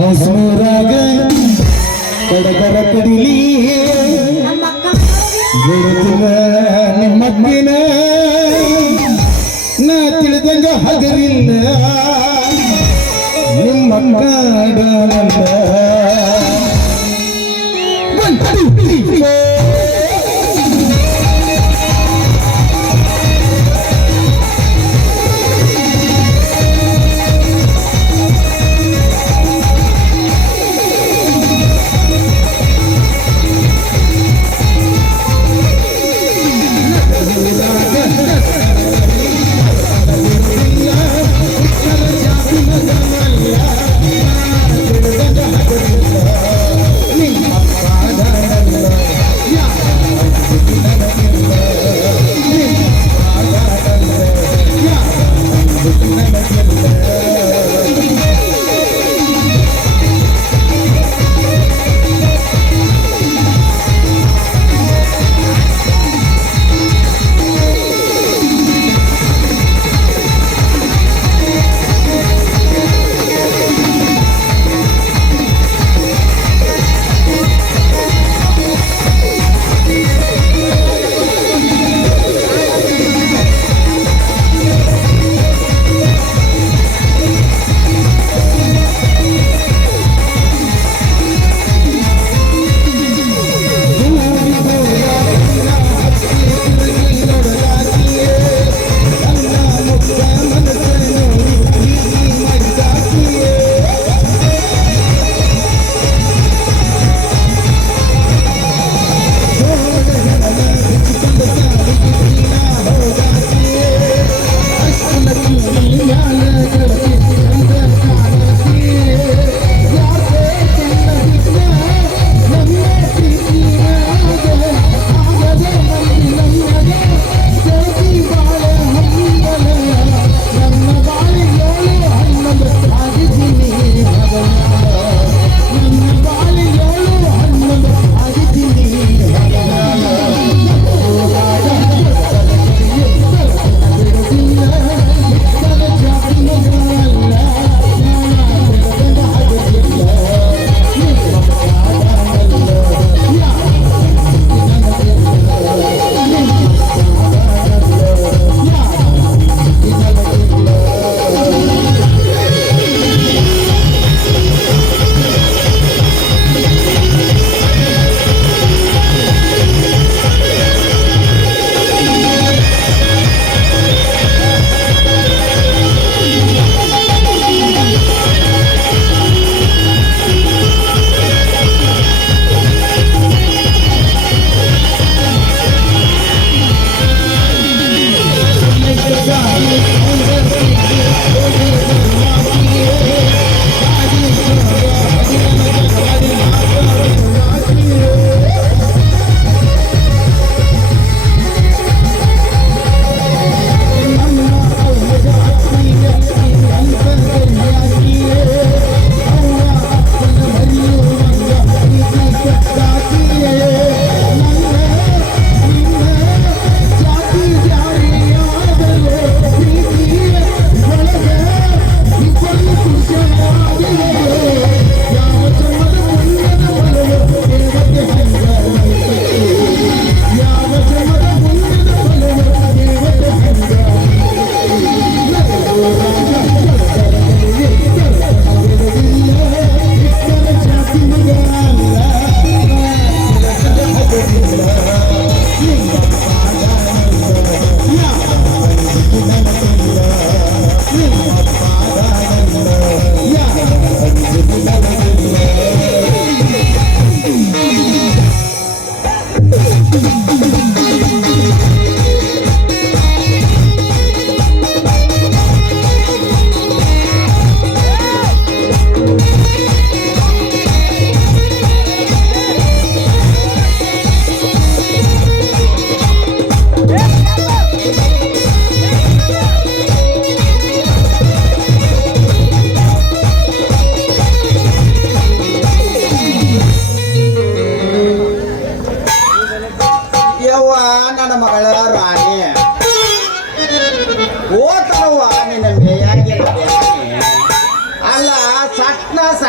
ಮೋಸ್ನೂರಾಗ ಕಡಗರ ಕಡಿಲಿ ಗುರುತಿನ ನಿಮ್ಮಕ್ಕಿನ ನಾ ತಿಳಿದಂಗ ಹಗರಿಲ್ಲ. ನಿಮ್ಮ ಕಾಡನಲ್ಲ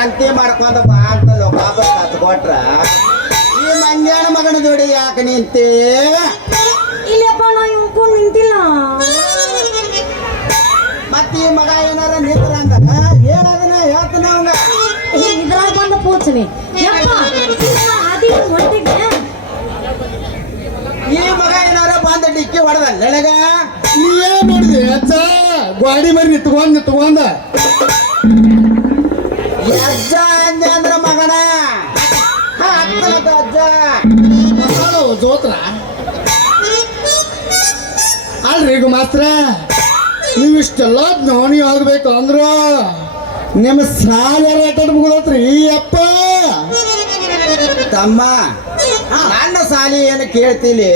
ಸಂತಿ ಮಾಡ್ಕೊಂಡ ಬಾ ಅಂತ ಲೋಕಾಪುರ ಕತ್ಕೊಟ್ರ ಈ ಮಂಗ್ಯಾನ ಮಗನ ಜೋಡಿ ಯಾಕೆ ನಿಂತೆ? ಇಲ್ಲಪ್ಪ ನಾ ಇವ್ಕೊಂಡು ನಿಂತಿಲ್ಲ. ಮತ್ತೆ ಈ ಮಗ ಏನಾರ ನಿಂತ್ರ ಅಂತ ಏನಾದನ ಹೇಳ್ತಾನೆ ಅವಂಗ ಇದ್ರಾಗ ಬಂದ ಪೂಚನೆ ಈ ಮಗ ಏನಾರ ಬಂದ ಡಿಕ್ಕಿ ಹೊಡೆದ ನನಗ? ನೀ ಏನ್ ನೋಡಿದೆ? ಅಚ್ಚ ಗಾಡಿ ಮರಿ ನಿತ್ಕೊಂಡ್ ನಿತ್ಕೊಂಡ. ಅಜ್ಜ ಅಂದೆ ಅಂದ್ರ ಮಗನ. ಅಜ್ಜ. ಜೋತ್ರ. ಅಲ್ರಿ ಮಾತ್ರ ನೀವು ಇಷ್ಟೆಲ್ಲ ಜ್ಞಾನಿ ಆಗ್ಬೇಕು ಅಂದ್ರ ನಿಮ್ಮ ಸಾಲ ರೇಟ್ ಮುಗಿದತ್ರಿ? ಅಪ್ಪ ತಮ್ಮ ನನ್ನ ಸಾಲಿ ಏನು ಕೇಳ್ತೀನಿ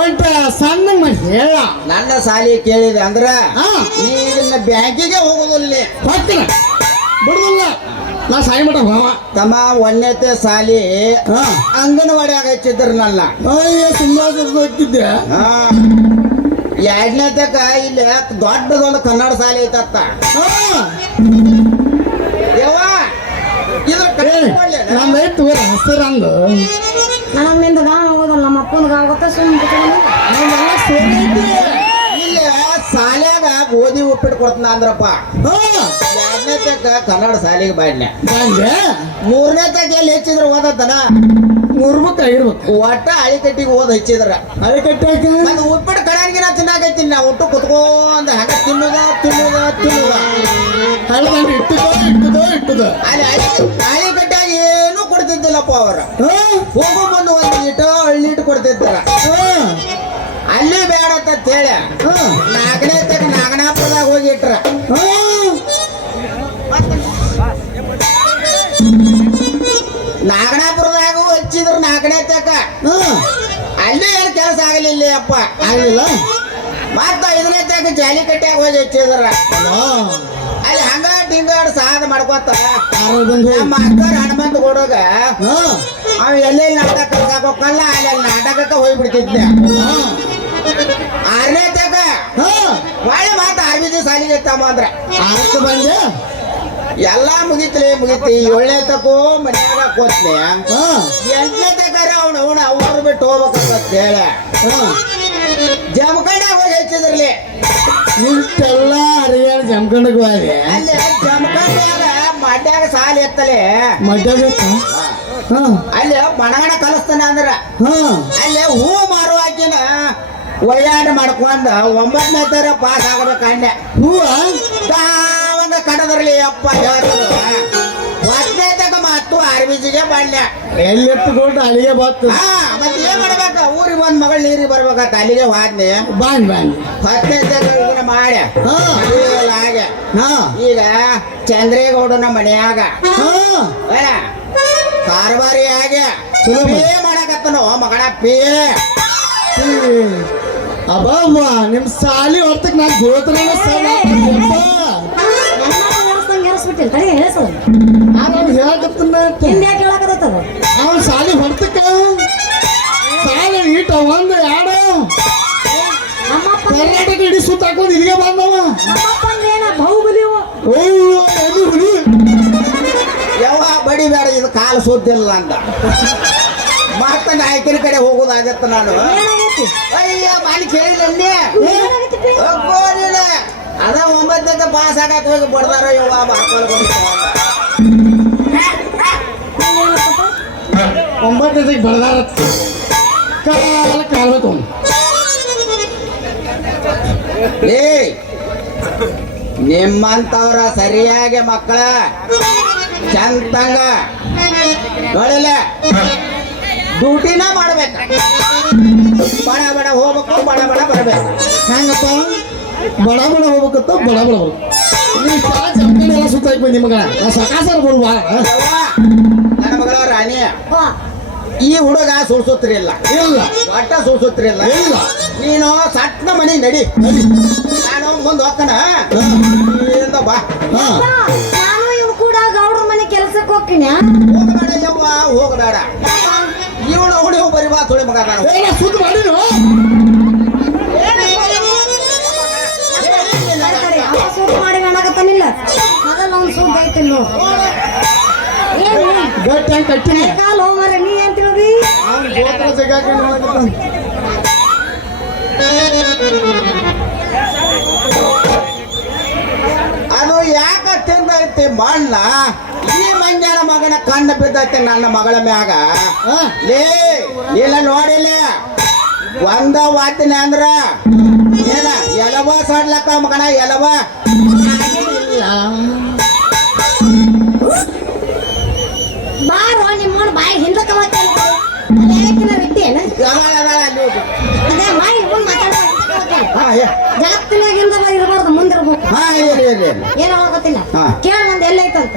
ಒಂಟ ಸಣ್ಣ ಹೇಳ. ನನ್ನ ಸಾಲಿ ಕೇಳಿದೆ ಅಂದ್ರ ಹಾ. ನೀ ಇದನ್ನ ಬ್ಯಾಂಕಿಗೆ ಹೋಗೋದಿಲ್ಲ. ಬಿಡುದಿಲ್ಲ. ನಾ ಸಾಯಿ ಮಠ ಭಾವ ತಮ್ಮ ಒಂದನೇ ಸಾಲಿ ಅಂಗನವಾಡಿ ಆಗ ಹಚ್ಚಿದ್ರು ನನ್ನ ಸುಮ್ಮನೆ ಹಾ. ಎರಡನೇ ತಕ ಇಲ್ಲಿ ದೊಡ್ಡದೊಂದು ಕನ್ನಡ ಶಾಲೆ ಐತತ್ತ? ನಮ್ಮ ಐತು ನಮ್ಮಿಂದ ಗಾವ ಆಗೋದಲ್ಲ ನಮ್ಮ ಅಪ್ಪನ ಗಾವ ಆಗುತ್ತೆ ಸುಮ್ಮನೆ ಇಲ್ಲಿ ಶಾಲ್ಯಾಗ ಗೋಧಿ ಉಪ್ಪಿಟ್ಟು ಕೊಡ್ತಾನ ಅಂದ್ರಪ್ಪ. ಎರಡನೇ ತಕ್ಕ ಕನ್ನಡ ಸಾಲಿಗೆ ಬಾಡ್ನೆ ಮೂರನೇ ತಕ್ಕ ಎಲ್ಲಿ ಹೆಚ್ಚಿದ್ರ ಓದತ್ತನ? ಮೂರ್ಮಕ್ಕ ಇರ್ಬೇಕು ಒಟ್ಟ ಅಳಿಕಟ್ಟಿಗೆ ಓದ್ ಹಚ್ಚಿದ್ರ. ಅಳಿಕಟ್ಟಿ ಉಪ್ಪಿಟ್ಟು ಕಡಾಗಿನ ತಿನ್ನಾಕೈತಿ ನಾ ಒಟ್ಟು ಕುತ್ಕೊಂಡ ಹಂಗ ತಿನ್ನುದ ತಿನ್ನುದ ತಿನ್ನುದ. ಹಳ್ಳದಂಡ ಇಟ್ಟದೋ ಇಟ್ಟುದ ಏನೂ ಕೊಡ್ತಿದ್ದಿಲ್ಲಪ್ಪ ಅವ್ರ. ಹೋಗು ಬಂದು ಒಂದು ಇಟ್ಟು ಹಳ್ಳಿಟ್ಟು ಕೊಡ್ತಿದ್ದಾರ ಹಾ. ಅಲ್ಲಿ ಬೇಡ ಅಂತ ಹೇಳಿ ನಾಲ್ಕನೇ ತಕ ಹೋಗಿಟ್ರ. ನಾಗಣಾಪುರದಾಗ ಹಚ್ಚಿದ್ರ ನಾಲ್ಕನೇ ತಕ. ಅಲ್ಲಿ ಏನು ಕೆಲಸ ಆಗಲಿಲ್ಲ ಅಪ್ಪ. ಆಗಲಿಲ್ಲ? ಮತ್ತ ಐದನೇ ತಕ ಜಾಲಿ ಕಟ್ಟ್ಯಾಗ ಹೋಗಿ ಹಚ್ಚಿದ್ರ. ಅಲ್ಲಿ ಹಂಗ ಟಿಂಗಾಡ್ ಸಾಧ ಮಾಡ್ಕೊತ ನಮ್ಮ ಅಕ್ಕರ ಹನುಮಂತ ಕೊಡೋಗ. ಅವ್ ಎಲ್ಲೆಲ್ಲಿ ನಾಟಕ ಕಲ್ಸಾಕೋಕಲ್ಲ ಅಲ್ಲಿ ನಾಟಕಕ್ಕ ಹೋಗ್ಬಿಡ್ತಿದ್ದೆ ಆರನೇ ತಕ. ಹಾ. ಒಳ್ಳೆ ಮಾತು ಆರ್ಬಿಜಿ ಸಾಲಿಗೆ ತಮ್ಮ ಅಂದ್ರೆ. ಬಂದು ಬಂದೆ ಎಲ್ಲ ಮುಗಿತ್ಲೆ ಮುಗಿತಿ. ಒಳ್ಳೆ ತಕೋ ಮನ್ಯಾಗ ಕೂತ್ನೆ ಹಾ. ಎಂಟನೇ ತಕರ ಅವನು ಅವನು ಅವ್ರು ಬಿಟ್ಟು ಹೋಗ್ಬೇಕಂತ ಹೇಳ. ಜಮಖಂಡ ಜಮಖಂಡಾಗ ಹೋಗಿ ಹೆಚ್ಚಿದ್ರಲ್ಲಿ. ಇಷ್ಟೆಲ್ಲ ಹರಿಯಾಣ ಜಮಖಂಡಕ್ಕೆ ಹೋಗಿ ಅಲ್ಲಿ ಜಮಖಂಡಾಗ ಮಡ್ಯಾಗ ಸಾಲ ಎತ್ತಲೆ. ಮಡ್ಯಾಗ ಅಲ್ಲಿ ಬಣಗಣ ಕಲಿಸ್ತಾನೆ ಅಂದ್ರ. ಅಲ್ಲಿ ಹೂ ಮಾರುವಾಕಿನ ಒಯ್ಯಾಡ ಮಾಡ್ಕೊಂಡು ಒಂಬತ್ತನೇ ತರ ಪಾಸ್ ಆಗಬೇಕು ಅಂಡೆ ಹೂವ? ತಾವಂಗ ಕಡದ್ರಲ್ಲಿ ಅಪ್ಪ ಹೇಳ್ತದ ಹತ್ತನೇ ತಕ ಮತ್ತು ಆರ್ಬಿಜಿಗೆ ಬಂಡೆ ಎಲ್ಲಿಟ್ಟುಕೊಂಡು ಅಲ್ಲಿಗೆ ಬತ್ತು? ಹಾ ಮತ್ತೆ ಏನ್ ಮಾಡ್ಬೇಕ? ಊರಿಗೆ ಬಂದ್ ಮಗಳು ನೀರಿಗೆ ಬರ್ಬೇಕಂತ ಅಲ್ಲಿಗೆ ಹೋದ್ನಿ. ಬಾಂಡ್ ಬಾಂಡ್ ಹತ್ತನೇ ತಗ ಇದನ್ನ ಮಾಡ್ಯ ಹಾಗೆ ಹಾ. ಈಗ ಚಂದ್ರೇಗೌಡನ ಮನೆಯಾಗ. ಕಾರ್ಬಾರಿ ಹಾಗೆ ಚಲೋ ಪೇ ಮಗಳ ಪೇ. ಅಬ್ಬಮ್ಮ ನಿಮ್ ಸಾಲಿ ಹೊರ್ತಕ್ ನಾ ಗೋತ್ರ ಹೇಳಕತ್ತದ ಸಾಲಿ ಹೊರ್ತಕ್ಕ ಸಾಲ ಈಟ ಒಂದ್, ಎರಡು. ಕರ್ನಾಟಕ ಇಡೀ ಸುತ್ತ ಹಾಕೊಂಡು ಇಲ್ಲಿಗೆ ಬಂದವ. ಅಯ್ಯೋ, ಎಲ್ಲಿ ಹುಲಿ? ಯಾವ ಬಡಿ ಬೇಡ, ಇದು ಕಾಲು ಸುದ್ದಿಲ್ಲ ಅಂತ. ಮತ್ತೆ ನಾಯಕನ ಕಡೆ ಹೋಗೋದಾಗತ್ತ ನಾನು. ಅಯ್ಯ ಮಾಡಿ ನೀನು. ಅದ ಒಂಬತ್ತಕ್ಕೆ ಪಾಸ್ ಆಗಕ್ಕೆ ಹೋಗಿ ಬಡ್ದಾರ ಯವ್ವ ಬಾರ್ಕೊಳ್ ಏನಪ್ಪಾ? ಒಂಬತ್ತನೇದಕ್ಕೆ ಬೆಳೆದಾರ ಕಾಲ ಕಾಲ್ಬೇಕು ಏ ನಿಮ್ಮಂತವ್ರ ಸರಿಯಾಗಿ ಮಕ್ಕಳ ಚಂದಂಗ ನೋಡಿಲ್ಲ? ಡ್ಯೂಟಿನ ಮಾಡ್ಬೇಕು. ಬಡ ಬಡ ಹೋಗ್ಬೇಕು ಬಡ ಬಡ ಬರ್ಬೇಕು. ಹೆಂಗಪ್ಪ? ಬಡ ಬಡ ಹೋಗ್ಬೇಕತ್ತ ಬಡ ಬಡ ಬರ್ಬೇಕು ಸುತ್ತಾಕ್ ಬಂದಿ ಮಗ ನಾ ಸಕಾಸರ ಬರುವ ಯವ್ವ, ನನ್ನ ಮಗಳ ರಾಣಿ ಈ ಹುಡುಗ ಸುಳ್ಸುತ್ರಿಲ್ಲ ಇಲ್ಲ. ಬಟ್ಟ ಸುಳ್ಸುತ್ರಿಲ್ಲ ಇಲ್ಲ. ನೀನು ಸಟ್ನ ಮನಿ ನಡಿ. ನಡಿ. ನಾನು ಮುಂದೆ ಹೋಗ್ತಾನ. ಬಾ. ಹಾ. ನಾನು ಇವ್ನು ಕೂಡ ಗೌಡ್ರ ಮನೆ ಕೆಲ್ಸಕ್ಕೆ ಹೋಗ್ತೀನಿ ಹೋಗಬೇಡ ಯವ್ವ ಹೋಗಬೇಡ. ಇವಳು ಅವಳು ಬರಿ ಬಾ ತುಳಿ ಮಗ ನಾನು ಏನ ಏನ್ ತಿಳಿದಿ ಸರಿ, ಯಾಕ ತಿಂದೈತಿ ಮಣ್ಣ? ಈ ಮಂಜಾನ ಮಗನ ಕಣ್ಣು ಬಿದ್ದೈತಿ ನನ್ನ ಮಗಳ ಮ್ಯಾಗ. ಲೇ ಇಲ್ಲ ನೋಡಿಲ್ಲ ಒಂದ ವಾತಿನ ಅಂದ್ರ ಏನ ಎಲವ ಸಡ್ಲಕ್ಕ ಮಗನ ಎಲವ. ಬಾರೋ ನಿಮ್ಮೋನ್ ಬಾಯಿ ಹಿಂದಕ್ಕೆ ಅಲ್ಲಿ ಹೋಗು. ಅದೇ ಬಾಯಿ ಮುಂದೆ ಮಾತಾಡ್ತಾ ಹಿಂದಕ್ಕೆ ಹೋಗ್ತಾನೆ. ಹಾ ಏ- ಜಗತ್ತಿನಾಗ ಹಿಂದ ಇರಬಾರ್ದು. ಹಾ. ಏನೋ ಆಗತ್ತಿಲ್ಲ ಹಾ. ಕೇಳ ನಂದು ಎಲ್ಲೈತಂತ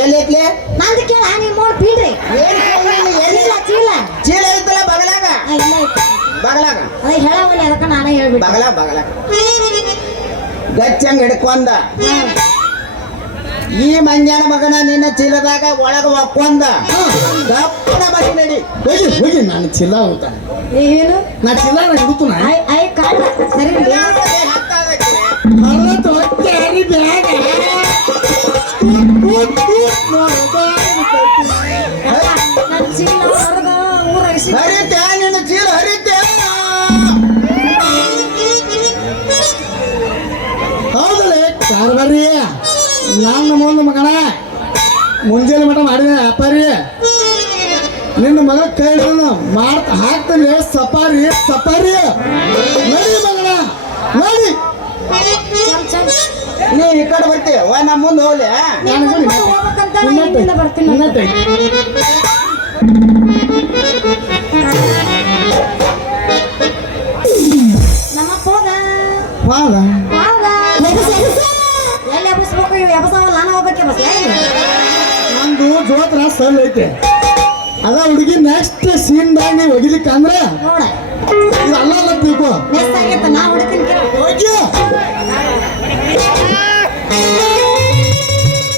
ಎಲ್ಲೈತ್ಲೆ ನಂದು ಕೇಳ ನಿಮ್ಮೋನ್ ಪೀಡ್ರಿ ಏನ್ ಕೇಳಿಲ್ಲ, ಏನಿಲ್ಲ. ಚೀಲ ಚೀಲ. ಚೀಲ ಐತಲ್ಲ ಬಗಲಾಗ? ಆ, ಇಲ್ಲ ಐತಿ ಬಗಲಾಗ? ಅದೇ ಹೇಳವಲ್ಲ ಅದಕ್ಕೆ ನಾನೇ ಹೇಳ್ಬಿಟ್ಟು. ಬಗಲ ಬಗಲಾಗ ಗಚ್ಚಂಗ್ ಹಿಡ್ಕೊಂದ. ಈ ಮಂಜಾನ ಮಗನ ನಿನ್ನ ಚೀಲದಾಗ ಒಳಗ ಒಕ್ಕೊಂದ ದಪ್ಪನ ಮರಿ ನಡಿ ಹೋಗಿ ಹೋಗಿ ನಾನು ಚಿಲ್ಲ ಹೋಗ್ತಾನೆ ಏನು? ನಾ ಚಿಲ್ಲ ಹಿಡಿತು ನಾ ಐ ಐ ಕಾಲ ಸರಿ ಇಲ್ಲ. ನನ್ನ ಮುಂದೆ ಮಗಣ ಮುಂಜಾನೆ ಮಟ ಮಾಡಿದೆ ವ್ಯಾಪಾರಿ. ನಿನ್ನ ಮಗ ಕೈ ಹಿಡಿದು ಮಾಡ್ತ ಹಾಕ್ತಾನೆ ಸಪಾರಿ ಸಪಾರಿ ನೋಡಿ ಮಗಣ ನಡಿ. ನೀ ಈ ಕಡೆ ಬರ್ತೀಯ ವಾ ನಮ್ಮ ಮುಂದೆ ಹೋಗ್ಲಿ ಬರ್ತೀನಿ. ನಮ್ಮ ಹೋದ? ಎಬಸಾವ ನಮ್ದು ಜೋತ್ರ ಸಲ್ ಐತೆ. ಅದ ಹುಡುಗಿ ನೆಕ್ಸ್ಟ್ ಸೀನ್ದಾಗ ನೀವು ಒಗಿಲಿಕ್ಕೆ ಅಂದ್ರೆ ಅಲ್ಲ